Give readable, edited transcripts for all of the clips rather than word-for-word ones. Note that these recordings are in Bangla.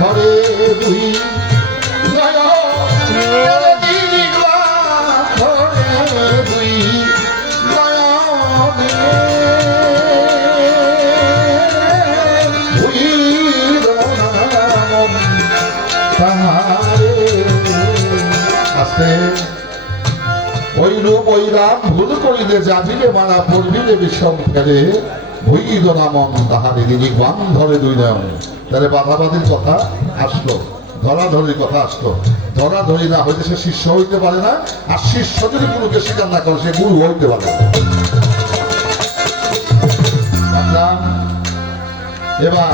ধরে দুই ওই রূপ ওই রাম ভুল করিলে যাবিলে মারা পড়বিলে বিষম ফেলে ভুইদ নামন তাহারে নির্বাণ ধরে দুই নয়ন। তাহলে বাধাবাধির কথা আসলো, ধরাধরির কথা আসলো। ধরাধরি না হইতে সে শিষ্য হইতে পারে না, আর শিষ্য যদি গুরুকে স্বীকার না করে সে গুরু হইতে পারে না। এবার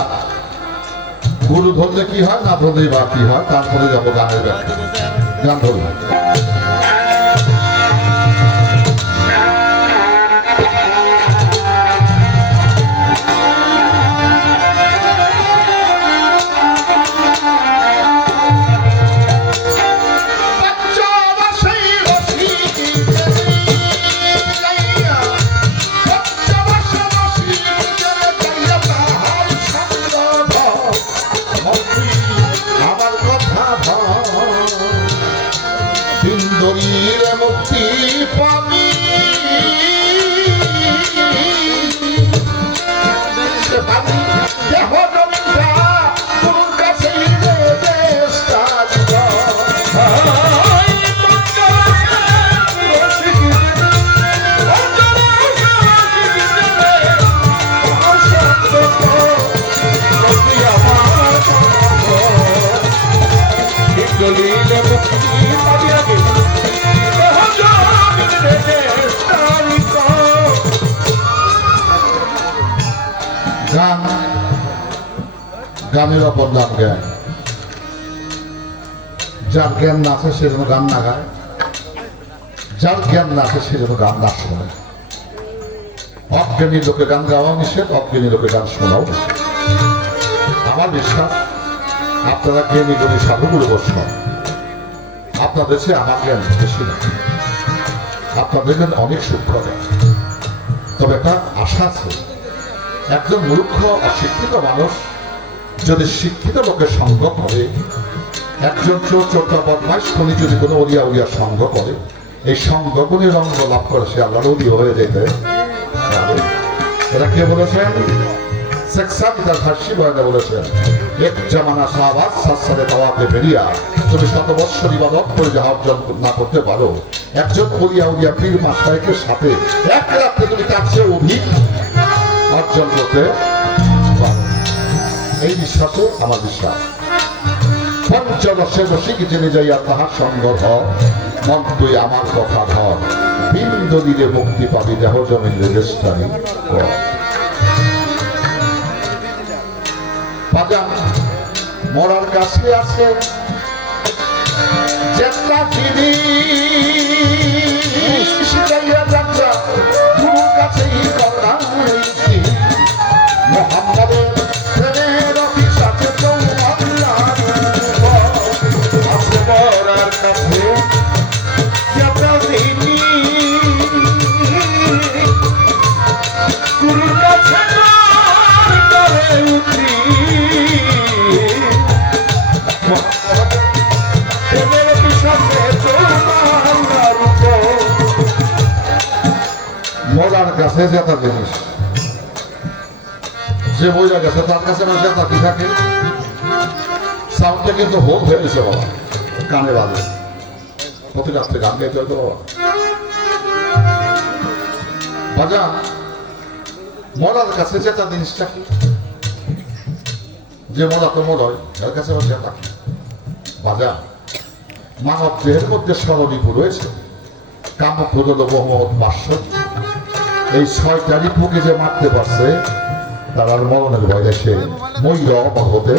গুরু ধরলে কি হয়, না ধরলে বা কি হয়, তারপরে যাবো গানের ব্যাখ্যা। গান ধরবো। মুক্তি পাবি দেহ জমিটা তোর কাছে গান, গানের অপর নাম জ্ঞান। যার জ্ঞান না আছে সে যেন গান না গায়, যার জ্ঞান না আছে সে যেন গান না শোনে। অজ্ঞানী লোকে গান গাওয়া নিষেধ, অজ্ঞানী লোকে গান শোনাও নিষেধ। আমার বিশ্বাস আপনারা জ্ঞানী গুণী সাধুগুলো বসুন, আপনাদের চেয়ে আমার জ্ঞান বেশি না, আপনাদের জ্ঞান অনেক সূক্ষ্ম জ্ঞান। তবে একটা আশা আছে, একজন মূর্খ অশিক্ষিত মানুষ যদি শিক্ষিত লোকের সঙ্গ করে, একজন চোরটা বদমাইশ খুনি যদি কোনো অলিয়া উলিয়া সঙ্গ করে, এই সঙ্গ গুণের রঙ্গ লাভ করে সে আল্লাহর ওলি হয়ে যেতে। এরা কে বলেছেন? সেকসাবি তার ফার্সি বয়ানে বলেছেন, এক জামানা শাহবাজ সাসারে তাওয়াফে বেরিয়া তুমি শত বৎসর ইবাদত করে যাহা অর্জন না করতে পারো, একজন অলিয়া উলিয়া পীর মাশায়েখের সাথে এক রাত্রে তুমি তার চেয়ে অধিক অর্জন করতে পারো। এই বিশ্বাসে আমার বিশ্বাস। পঞ্চদশে রসিক জেনে যাইয়া তাহার সঙ্গ ধর, মন তুই আমার কথা ধর, বিন্দু দিলে মুক্তি পাবি দেহ জমিন রেজিস্ট্রারি কর। বাজান মরার কাছে আছে যাত্রা জিনিস যাইয়া যাত্রা গুরুর কাছেই করা মোহাম্মদের প্রেমের অফিস আছে তো আল্লাহর আছে মরার কাছে যাত্রা জিনিস গুরুর কাছে করে উঠি মরার কাছে যেটা জিনিস, যে বইয়া গেছে তার কাছে যেটা কি থাকে, সাউন্ডটা কিন্তু হোক হয়েছে বাবা, কানে বাজে প্রতি রাত্রে গান গাইতে হয়তো বাবা। বাজা মরার কাছে যেটা জিনিসটা কি, যে মরা তো মরয় এর কাছে যেটা কি বাজা, মানব দেহের মধ্যে স্বরলিপি রয়েছে, কামক্রোধ লোভ মোহ বাৎসর্য, এই ছয়টা রিপুকে যে মারতে পারছে তার আর মরণের ভয়ে সে ময়ূর অমর হতে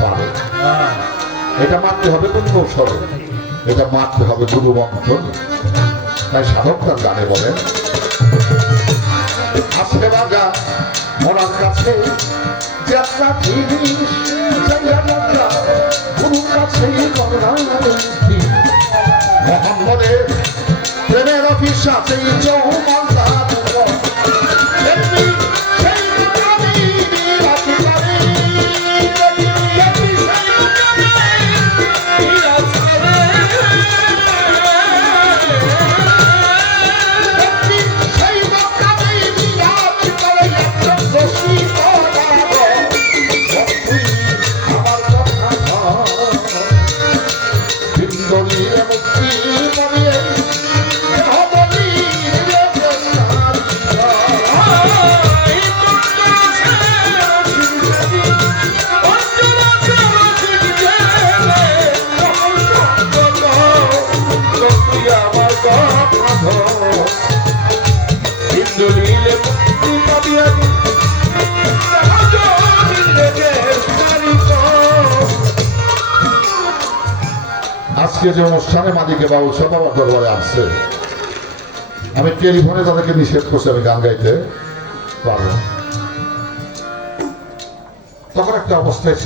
পারে। এটা মারতে হবে কোন কৌশলে, এটা মারতে হবে গুরু বন্ধন। তাই সাধক তার গানে বলেন, আসলে বাজা মরার কাছে যাত্রা জিনিস যাইয়া যাত্রা গুরুর কাছেই মোহাম্মদের প্রেমের অফিস আছে চৌমাল্লা আজকে যে অনুষ্ঠানে মালিকে বাউল সব আমার দরবারে আসছে, আমি টেলিফোনে তাদেরকে নিষেধ করছি আমি গান গাইতে পারবো। তখন একটা অবস্থায়